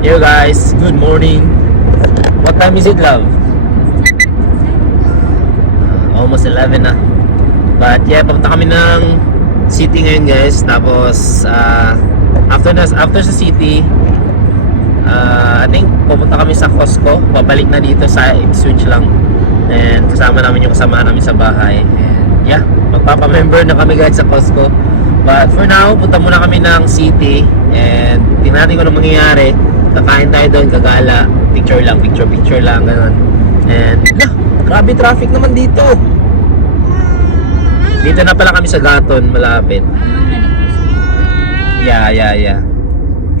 Yo guys, good morning. What time is it, love? Almost 11 na. But yeah, papunta kami ng city ngayon guys. Tapos after sa city, I think pupunta kami sa Costco. Babalik na dito sa Ipswich lang. And kasama namin yung kasama namin sa bahay. And yeah, magpapa-member na kami guys sa Costco. But for now, punta muna kami ng city. And tingnan natin kung ano mangyayari. Kakain tayo doon, gagala. Picture lang, picture lang, ganun. And yeah, grabe traffic naman dito. Dito na pala kami sa Gaton, malapit. Yeah.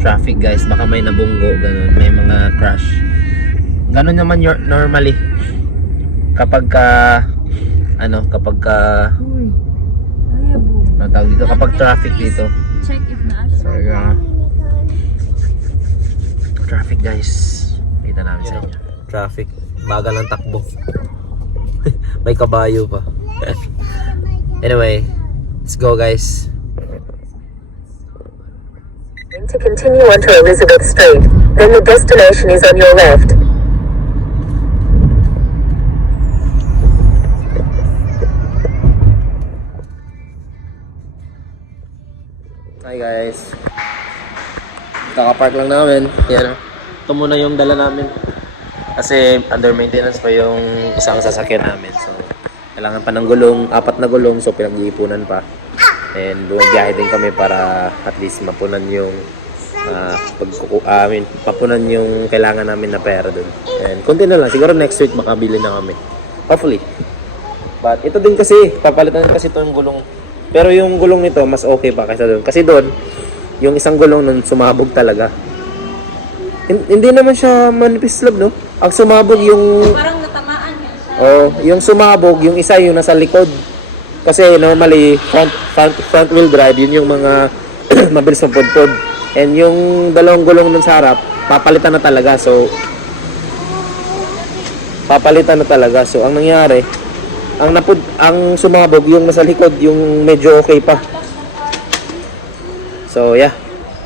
Traffic guys, baka may nabunggo, ganun. May mga crash. Ganun naman normally. Kapag dito, kapag traffic dito. Check if na. Traffic guys. Kita namin sa inyo. Traffic. Bagal ng takbo. May kabayo pa. Anyway, let's go guys. To continue onto Elizabeth Street, then the destination is on your left. Hi guys. Kaka-park lang namin. Yan. Ito muna yung dala namin. Kasi under maintenance pa yung isang sasakyan namin. So, kailangan pa ng gulong, 4 na gulong. So, pinag-iipunan pa. And bumabiyahe din kami para at least mapunan yung mapunan yung kailangan namin na pera dun. And konti na lang. Siguro next week makabili na kami. Hopefully. But ito din kasi, papalitan kasi ito yung gulong. Pero yung gulong nito, mas okay pa kaysa doon. Kasi doon, yung isang gulong nun, sumabog talaga. Hindi naman siya manipis love, no? Ang sumabog yung... Parang natamaan niya siya. Oh, yung sumabog, yung isa yung nasa likod. Kasi normally, front wheel drive, yun yung mga mabilis mapudpod. And yung dalawang gulong nun sa harap, papalitan na talaga. So, ang nangyari, ang sumabog yung nasa likod, yung medyo okay pa. So yeah.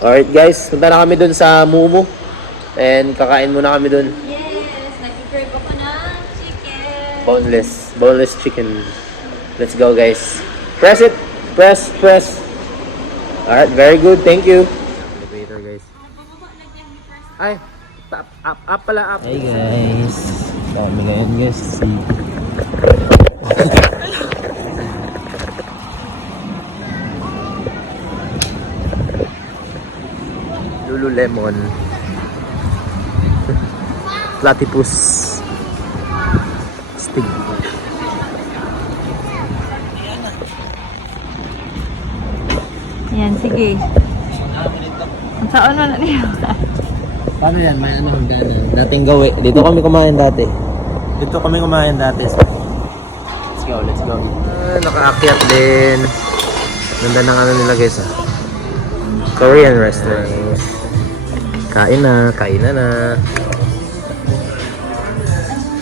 Alright guys, punta na kami dun sa Mumu. And kakain muna kami dun. Yes, nag-crave ako ng chicken. Boneless chicken. Let's go guys. Press it. Press. Alright, very good. Thank you. Elevator guys. Ay, up pala. Hey guys. Dami ngayon guys. Lululemon. Platypus. Stig. Yan, sige. Ang saan mo na niya? Paano yan? May hangganan. Dating gawi. Dito kami kumain dati. Let's go. Nakaakyat din. Ganda ng ano nila guys Korean restaurant. Kain na.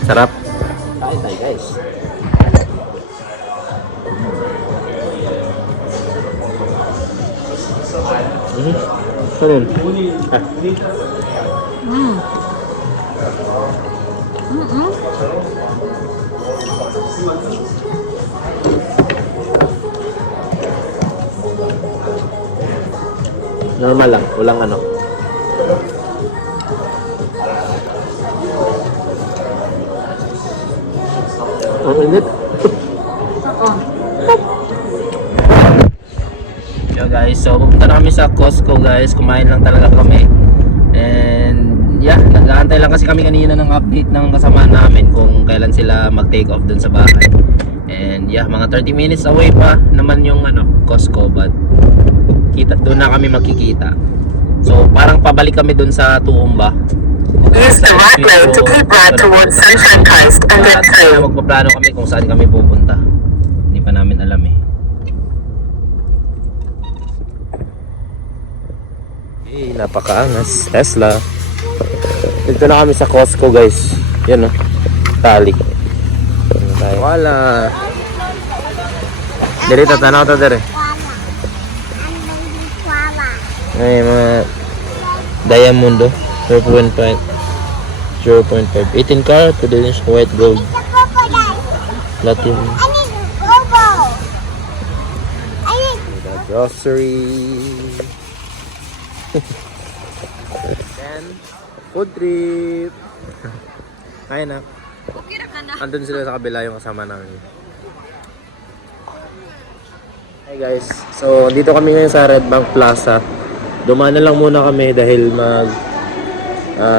Sarap. Kain tayo guys. Ano yun? Normal lang, walang ano. Ang init. Oo. Yo guys, so pupunta na kami sa Costco guys. Kumain lang talaga kami. And yeah, nag-aantay lang kasi kami kanina ng update ng kasama namin kung kailan sila mag-take off dun sa bahay. And yeah, mga 30 minutes away pa naman yung Costco, but doon na kami magkikita. So parang pabalik kami doon sa Toowoomba. Use the right lane to keep right towards Sunshine Coast and get through. Magpaplano kami kung saan kami pupunta. Hindi pa namin alam eh. Hey, napakaangas. Tesla. Dito na kami sa Costco guys. Yan tali. Wala. Dito tanaw to dere. Ay, mga Diamondo. 0.5. 18 karat, Danish white gold. Platinum. Grocery. Then, food trip. Kaya na. Okay na ka na. Andun sila sa kabila yung kasama namin. Hey guys, so dito kami ngayon sa Red Bank Plaza. Dumaan na lang muna kami dahil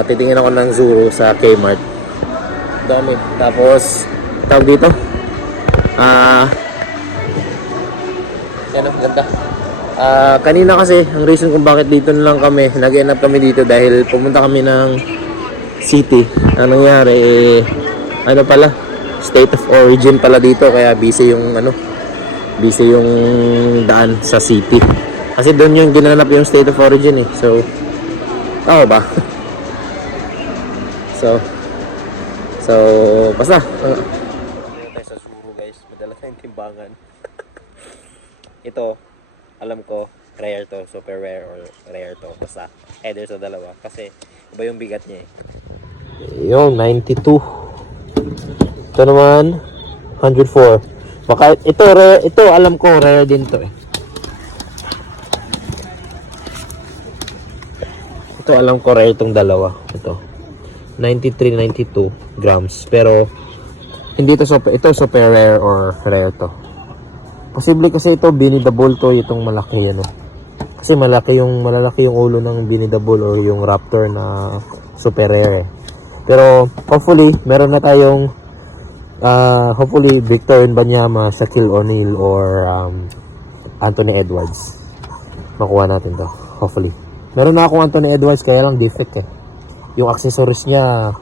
titingin ako ng Zuru sa Kmart. Dami. Tapos, tawag dito. Yan ang ganda. Kanina kasi, ang reason kung bakit dito na lang kami, nag-end up kami dito dahil pumunta kami ng city. Anong nangyari, ano pala, state of origin pala dito, kaya busy yung daan sa city. Kasi doon yung ginanap yung state of origin eh. So, tama ba? So, basta. Dito tayo sa Zuru guys, madala tayong timbangan. Ito, alam ko, rare to, super rare or rare to. Basta, either sa dalawa. Kasi, iba yung bigat niya eh. Yung 92. Ito naman, 104. Baka, ito, rare, ito, alam ko, rare din to eh. Ito, alam ko, rare itong dalawa. Ito, 93, 92 grams. Pero, hindi ito super rare or rare to. Posible kasi ito binidable to itong malaki ano. Kasi malalaki yung ulo ng binidable or yung raptor na super rare. Pero hopefully meron na tayong hopefully Victor Wembanyama, Shaquille O'Neal or Anthony Edwards. Makuha natin to. Hopefully. Meron na akong Anthony Edwards kaya lang defect eh. Yung accessories niya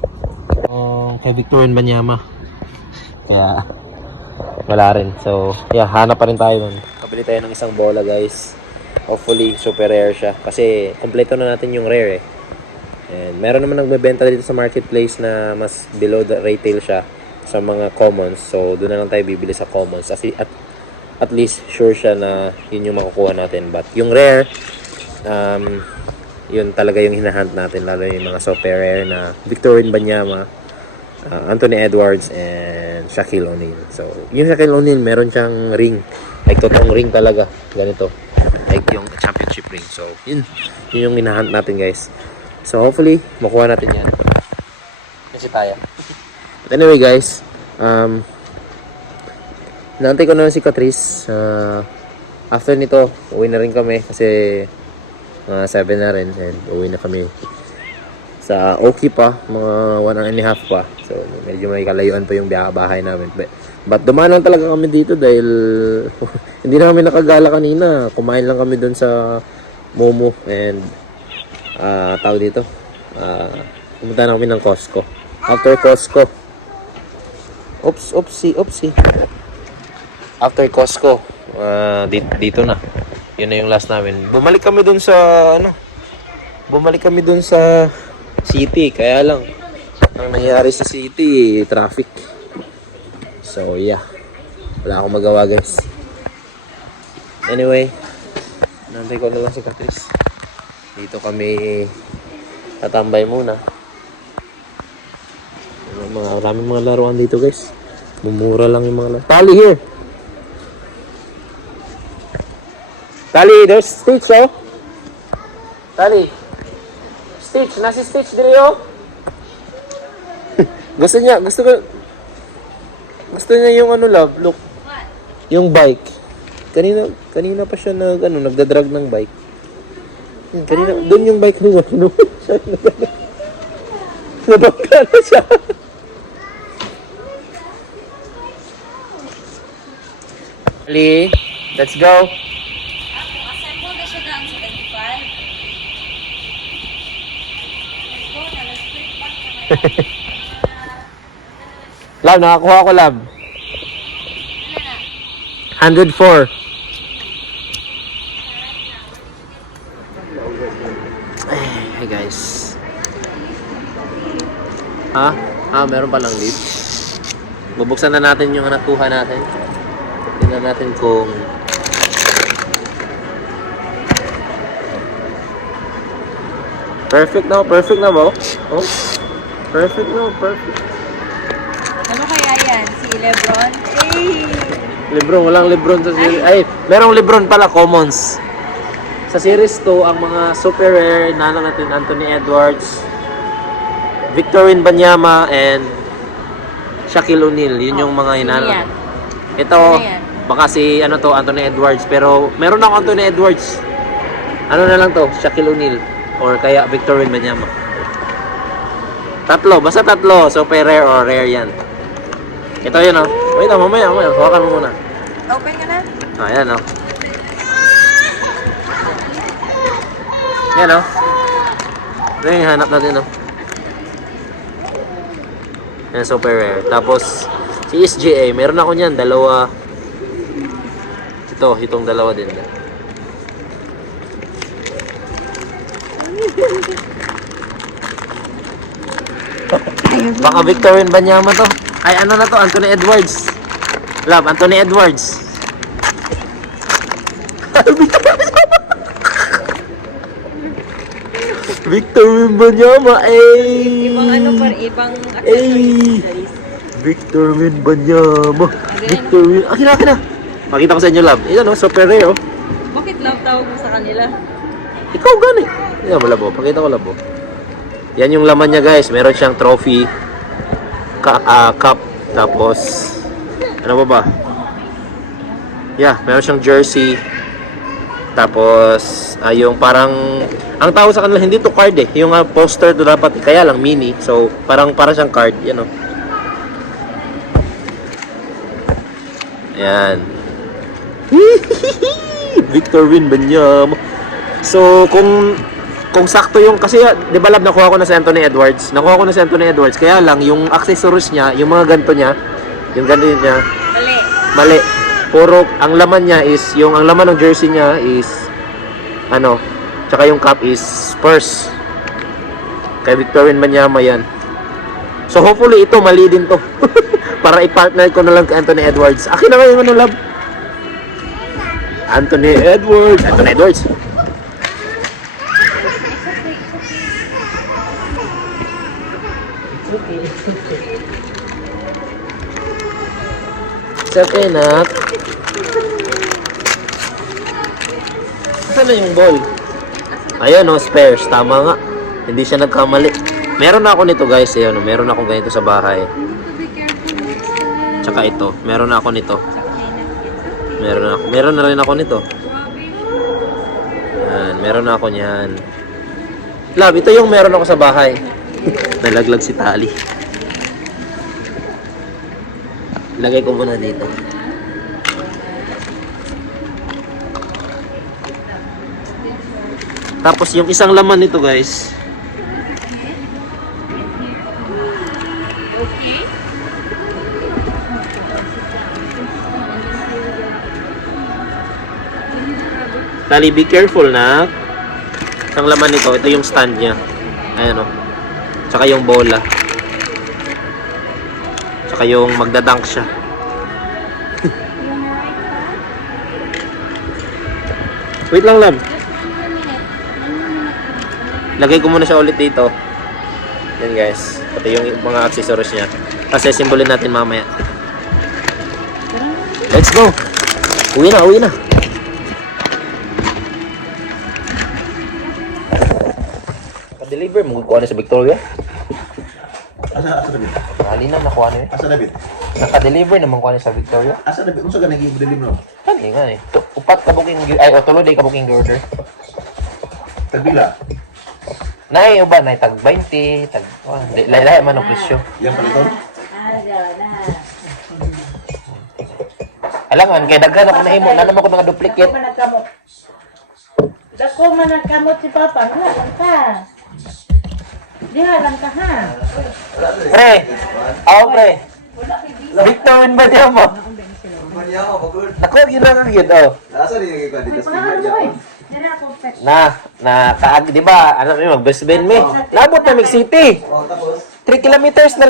kay Victor Wembanyama. Kaya wala rin. So, yeah, hanap pa rin tayo nun. Kabili tayo ng isang bola, guys. Hopefully, super rare siya. Kasi, kompleto na natin yung rare, eh. And, meron naman nagbebenta dito sa marketplace na mas below the retail siya sa mga commons. So, doon na lang tayo bibili sa commons. At least, sure siya na yun yung makukuha natin. But, yung rare, yun talaga yung hinahunt natin. Lalo yung mga super rare na Victor Wembanyama, Anthony Edwards and Shaquille O'Neal. So, yung Shaquille O'Neal, meron siyang ring. Like, totoong ring talaga. Ganito. Like, yung championship ring. So, yun yung hinahunt natin, guys. So, hopefully, makuha natin yan. Kasi tayo. But anyway, guys, naantay ko na si Catrice. After nito, uwi na rin kami kasi mga 7 na rin and uwi na kami sa Oki pa, mga 1.5 pa. So, medyo may kalayuan pa yung bahay namin. But dumaan lang talaga kami dito dahil hindi na kami nakagala kanina. Kumain lang kami dun sa Momo and tawag dito. Pumunta na kami ng Costco. After Costco. Oopsie. After Costco, dito na. Yun na yung last namin. Bumalik kami dun sa city, kaya lang ang nangyari sa city, traffic. So yeah, wala akong magawa guys. Anyway, nantay ko na lang si Catrice. Dito kami tatambay muna. Maraming mga laruan dito guys. Mumura lang yung mga laruan. Tali here. Tali, there's Stitch oh. Tali. Stitch, nasi Stitch dili oh. Gusto niya yung love, look. What? Yung bike. Kanina pa siya nagdadrag ng bike. Kanina, doon yung bike niya. Nabangga na siya. Ali, let's go. Assemble na siya daan sa 25. Lab, nakakuha ko lab. 104. Hey guys. Meron palang lead. Bubuksan na natin yung nakuha natin. Tingnan natin kung Perfect na ba? Oh. Perfect na, perfect. Ano kaya yan? Si Lebron? Hey! Lebron, walang Lebron sa series. Ay, merong Lebron pala, commons. Sa series 2, ang mga super rare, nana natin Anthony Edwards, Victor Wembanyama, and Shaquille O'Neal. Yun yung mga Sino hinala. yan? Ito, Sino yan? baka si Anthony Edwards. Pero meron ako Anthony Edwards. Ano na lang to? Shaquille O'Neal. Or kaya Victor Wembanyama. Basta tatlo. Super rare or rare yan. Ito yun oh. Wait lang, mamaya. Hawakan mo muna. Open ka na? Ayan oh. Yan oh. Ito yung hanap natin oh. Yan, super rare. Tapos, si SGA, meron ako niyan, dalawa. Itong dalawa din. Baka Victor Wembanyama to. Ay, ano na to? Anthony Edwards. Love, Anthony Edwards. Victor Wembanyama, Ibang ano pa, ibang accessories. Victor Wembanyama. Akin na. Makita ko sa inyo, love. Ito no, super rare oh. Bakit love tawag mo sa kanila? Ikaw gani. Yan mo, labo. Pakita ko, labo. Yan yung laman niya, guys. Meron siyang trophy, cup, tapos ano ba? Yeah, meron siyang jersey. Tapos yung parang ang tawag sa kanila hindi to card eh. Yung poster to dapat kaya lang mini. So parang siyang card, yan oh. Yan. Victor Wembanyama. So kung sakto yung kasi 'di ba lab nakuha ko na si Anthony Edwards. Kaya lang yung accessories niya, yung mga ganto niya, yung ganito niya, mali. Puro ang laman niya is ang laman ng jersey niya is tsaka yung cup is Spurs. Kay Victor Wembanyama yan. So hopefully ito mali din to. Para i-partner ko na lang kay Anthony Edwards. Akin na ngayon ano lab. Anthony Edwards. It's okay, nak. Saan na yung ball? Ayan, no, spares. Tama nga. Hindi siya nagkamali. Meron na ako nito, guys. Ayan, no, meron ako ganito sa bahay. Tsaka ito. Meron na ako nito. Meron na rin ako nito. Ayan, meron na ako niyan. Love, ito yung meron ako sa bahay. Nalaglag si tali. Lagay ko muna dito. Tapos yung isang laman nito, guys. Tali, be careful na. Isang laman nito, ito yung stand niya. Ayan o. Tsaka yung bola. Tsaka yung magdadunk siya. Wait lang, love. Lagay ko muna siya ulit dito. Yan, guys. Pati yung mga accessories niya. Kasi simbolin natin mamaya. Let's go. Uwi na. Pa-deliver mo kuha na sa Victoria. Asa David? Halina nakuha niya. Asa David? Naka-deliver naman kuha niya sa Victoria. Asa David? Kung sa ganang i-deliver mo? Hindi nga eh. Upat ka booking o tulo day ka booking order. Tagbila. Nay uba nay tag 20, tag lahi man ang presyo. Yan paliton? Alangan kay daghan ako nahimo na naman ko mga duplicate. Dako man nagkamot si Papa, wala lang ka. Diha lang ka ha. Pre. Pre. Victor Wembanyama. Wembanyama, pagod. Ako ginang gyud oh. Nasa rin yung dito sa Dira ko pet. Na kaag di ba? Ano mi mag best friend mi. Labot na Mix City. Oh, tapos? 3 kilometers na